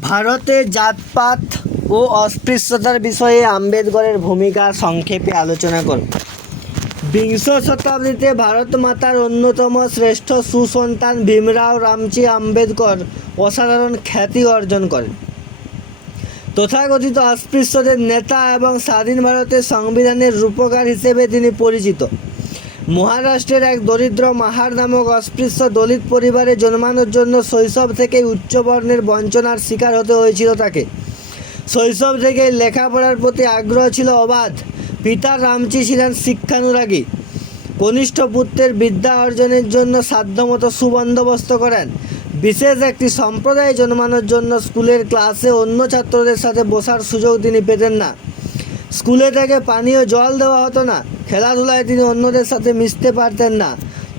ভারতে জাতপাত ও অস্পৃশ্যতার বিষয়ে আম্বেদকরের ভূমিকা সংক্ষেপে আলোচনা করব। বিংশ শতাব্দীতে ভারত মাতার অন্যতম শ্রেষ্ঠ সুসন্তান ভীমরাও রামজি আম্বেদকর অসাধারণ খ্যাতি অর্জন করেন। তথাকথিত অস্পৃশ্যদের নেতা এবং স্বাধীন ভারতের সংবিধানের রূপকার হিসেবে তিনি পরিচিত। মহারাষ্ট্রের এক দরিদ্র মাহার নামক অস্পৃশ্য দলিত পরিবারে জন্মানোর জন্য শৈশব থেকেই উচ্চবর্ণের বঞ্চনার শিকার হতে হয়েছিল তাকে। শৈশব থেকেই লেখাপড়ার প্রতি আগ্রহ ছিল অবাধ। পিতা রামজি ছিলেন শিক্ষানুরাগী। কনিষ্ঠ পুত্রের বিদ্যা অর্জনের জন্য সাধ্যমতো সুবন্দোবস্ত করেন। বিশেষ একটি সম্প্রদায়ে জন্মানোর জন্য স্কুলের ক্লাসে অন্য ছাত্রদের সাথে বসার সুযোগ তিনি পেতেন না। স্কুলে থেকে পানীয় জল দেওয়া হতো না। খেলাধুলায় তিনি অন্যদের সাথে মিশতে পারতেন না।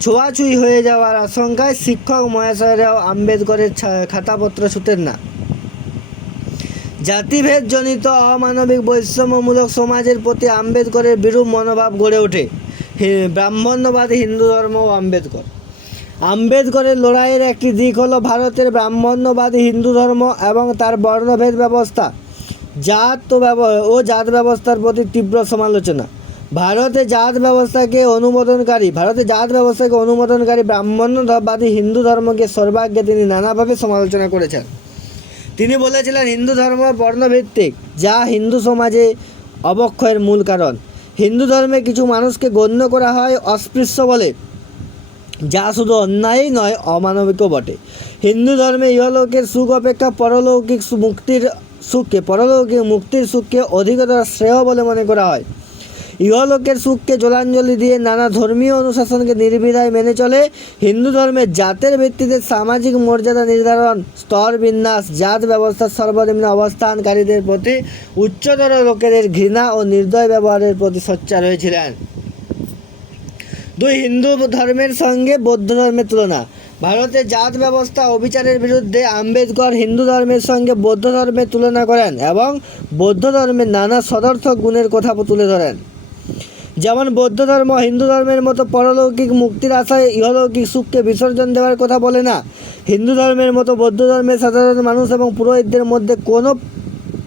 ছোঁয়াছুঁই হয়ে যাওয়ার আশঙ্কায় শিক্ষক মহাশয়রাও আম্বেদকরের খাতাপত্র ছুতেন না। জাতিভেদজনিত অমানবিক বৈষম্যমূলক সমাজের প্রতি আম্বেদকরের বিরূপ মনোভাব গড়ে ওঠে। ব্রাহ্মণ্যবাদী হিন্দু ধর্ম ও আম্বেদকরের লড়াইয়ের একটি দিক হলো ভারতের ব্রাহ্মণ্যবাদী হিন্দু ধর্ম এবং তার বর্ণভেদ ব্যবস্থা, জাত জাত ব্যবস্থার প্রতি তীব্র সমালোচনা। ভারতে জাত ব্যবস্থাকে অনুমোদনকারী ব্রাহ্মণ্যবাদী হিন্দু ধর্মকে সর্বাগ্রে তিনি নানাভাবে সমালোচনা করেছেন। তিনি বলেছিলেন, হিন্দু ধর্ম বর্ণভিত্তিক, যা হিন্দু সমাজে অবক্ষয়ের মূল কারণ। হিন্দু ধর্মে কিছু মানুষকে গণ্য করা হয় অস্পৃশ্য বলে, যা শুধু অন্যায়ই নয়, অমানবিকও বটে। হিন্দু ধর্মে ইহলোকের সুখ অপেক্ষা পরলৌকিক মুক্তির সুখকে অধিকতর শ্রেয় বলে মনে করা হয়। ইহলোকের সুখকে জলাঞ্জলি দিয়ে নানা ধর্মীয় অনুশাসনকে নির্বিধায় মেনে চলে। হিন্দু ধর্মের জাতের ভিত্তিতে সামাজিক মর্যাদা নির্ধারণ, স্তর বিন্যাস, জাত ব্যবস্থার সর্বনিম্ন অবস্থানকারীদের প্রতি উচ্চতর লোকেদের ঘৃণা ও নির্দয় ব্যবহারের প্রতি সোচ্চার হয়েছিলেন। 2. হিন্দু ধর্মের সঙ্গে বৌদ্ধ ধর্মের তুলনা। ভারতের জাত ব্যবস্থা অবিচারের বিরুদ্ধে আম্বেদকর হিন্দু ধর্মের সঙ্গে বৌদ্ধ ধর্মের তুলনা করেন এবং বৌদ্ধ ধর্মের নানা সদর্থক গুণের কথা তুলে ধরেন। যেমন বৌদ্ধ ধর্ম হিন্দু ধর্মের মতো পরলৌকিক মুক্তির আশায় ইহলৌকিক সুখকে বিসর্জন দেওয়ার কথা বলে না। হিন্দু ধর্মের মতো বৌদ্ধ ধর্মের সাধারণ মানুষ এবং পুরোহিতদের মধ্যে কোনো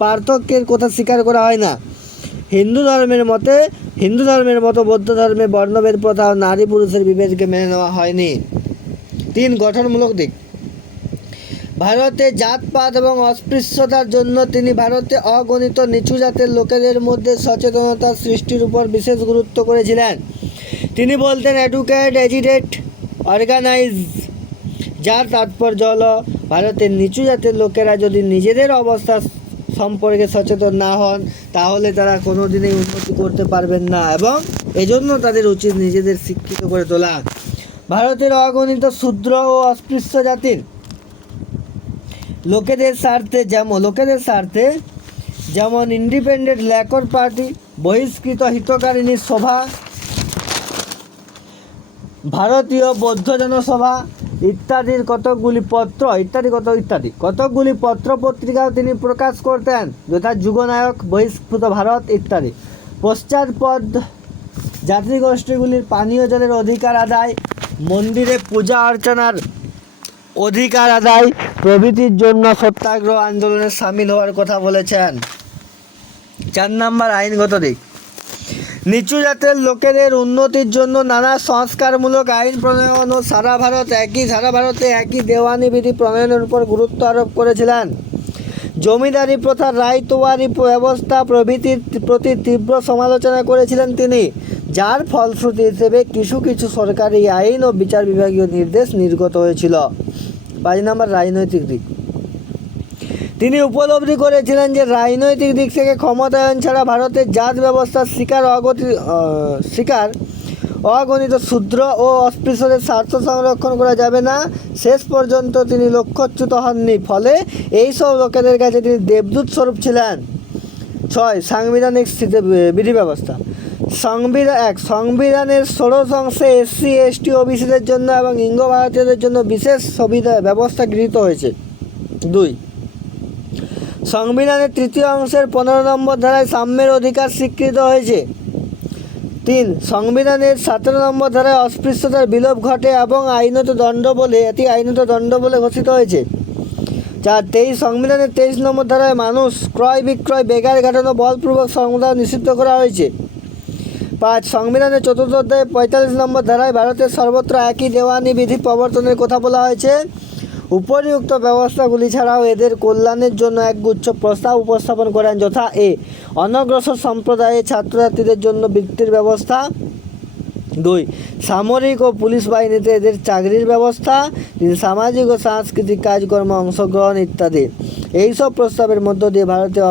পার্থক্যের কথা স্বীকার করা হয় না। হিন্দু ধর্মের মতো বৌদ্ধ ধর্মে বর্ণভেদ প্রথা ও নারী পুরুষের বিভেদকে মেনে নেওয়া হয়নি। 3. গঠনমূলক দিক। ভারতে জাতপাত এবং অস্পৃশ্যতার জন্য তিনি ভারতে অগণিত নিচু জাতের লোকেদের মধ্যে সচেতনতা সৃষ্টির উপর বিশেষ গুরুত্ব করেছিলেন। তিনি বলতেন, এডুকেট, এজিটেট, অর্গানাইজ, যার তাৎপর্য হলো ভারতের নিচু জাতের লোকেরা যদি নিজেদের অবস্থা সম্পর্কে সচেতন না হন তাহলে তারা কোনোদিনই উন্নতি করতে পারবেন না এবং এজন্য তাদের উচিত নিজেদের শিক্ষিত করে তোলা। ভারতের অগণিত শূদ্র ও অস্পৃশ্য জাতির লোকেদের স্বার্থে যেমন ইন্ডিপেন্ডেন্ট লেবার পার্টি, বহিষ্কৃত হিতকারিণী সভা, ভারতীয় বৌদ্ধ জনসভা ইত্যাদি কতকগুলি পত্র পত্রিকাও তিনি প্রকাশ করতেন, যথা যুগনায়ক, বহিষ্কৃত ভারত ইত্যাদি। পশ্চাৎপদ জাতিগোষ্ঠীগুলির পানীয় জলের অধিকার আদায়, মন্দিরে পূজা অর্চনার অধিকার আদায় প্রভৃতির জন্য সত্যাগ্রহ আন্দোলনে সামিল হওয়ার কথা বলেছেন। 4. আইনগত দিক। নিচু জাতের লোকেদের উন্নতির জন্য নানা সংস্কারমূলক আইন প্রণয়ন ও সারা ভারতে একই দেওয়ানি বিধি প্রণয়নের উপর গুরুত্ব আরোপ করেছিলেন। জমিদারি প্রথা, রায়তওয়ারি ব্যবস্থা প্রভৃতির প্রতি তীব্র সমালোচনা করেছিলেন তিনি, যার ফলশ্রুতি হিসেবে কিছু সরকারি আইন ও বিচার বিভাগীয় নির্দেশ নির্গত হয়েছিল। 5. রাজনৈতিক দিক। তিনি উপলব্ধি করেছিলেন যে রাজনৈতিক দিক থেকে ক্ষমতায়ন ছাড়া ভারতের জাত ব্যবস্থার শিকার অগণিত শূদ্র ও অস্পৃশ্যদের স্বার্থ সংরক্ষণ করা যাবে না। শেষ পর্যন্ত তিনি লক্ষ্যচ্যুত হননি, ফলে এইসব লোকেদের কাছে তিনি দেবদূত স্বরূপ ছিলেন। 6. সাংবিধানিক বিধি ব্যবস্থা। সংবিধানের 16 অংশে SC, ST, OBCদের জন্য এবং ইঙ্গ ভারতীয়দের জন্য বিশেষ ব্যবস্থা গৃহীত হয়েছে। 2. সংবিধানের 3য় অংশের 15 নম্বর ধারায় সাম্যের অধিকার স্বীকৃত হয়েছে। 3. সংবিধানের 17 নম্বর ধারায় অস্পৃশ্যতার বিলোপ ঘটে এবং এটি আইনত দণ্ড বলে ঘোষিত হয়েছে। তেইশ সংবিধানের 23 নম্বর ধারায় মানুষ ক্রয় বিক্রয় বেকার ঘটানো বলপূর্বক সংবিধান নিষিদ্ধ করা হয়েছে। 5 সংবিধানের 4th অধ্যায়ে 45 নম্বর ধারায় ভারতের সর্বত্র একই দেওয়ানি বিধি প্রবর্তনের কথা বলা হয়েছে। উপরিউক্ত ব্যবস্থাগুলি ছাড়াও এদের কল্যাণের জন্য একগুচ্ছ প্রস্তাব উপস্থাপন করেন, যথা অনগ্রসর সম্প্রদায়ের ছাত্রছাত্রীদের জন্য বৃত্তির ব্যবস্থা, 2 সামরিক ও পুলিশ বাহিনীতে এদের চাকরির ব্যবস্থা, 3 সামাজিক ও সাংস্কৃতিক কাজকর্মে অংশগ্রহণ ইত্যাদি। এইসব প্রস্তাবের মধ্য দিয়ে ভারতীয়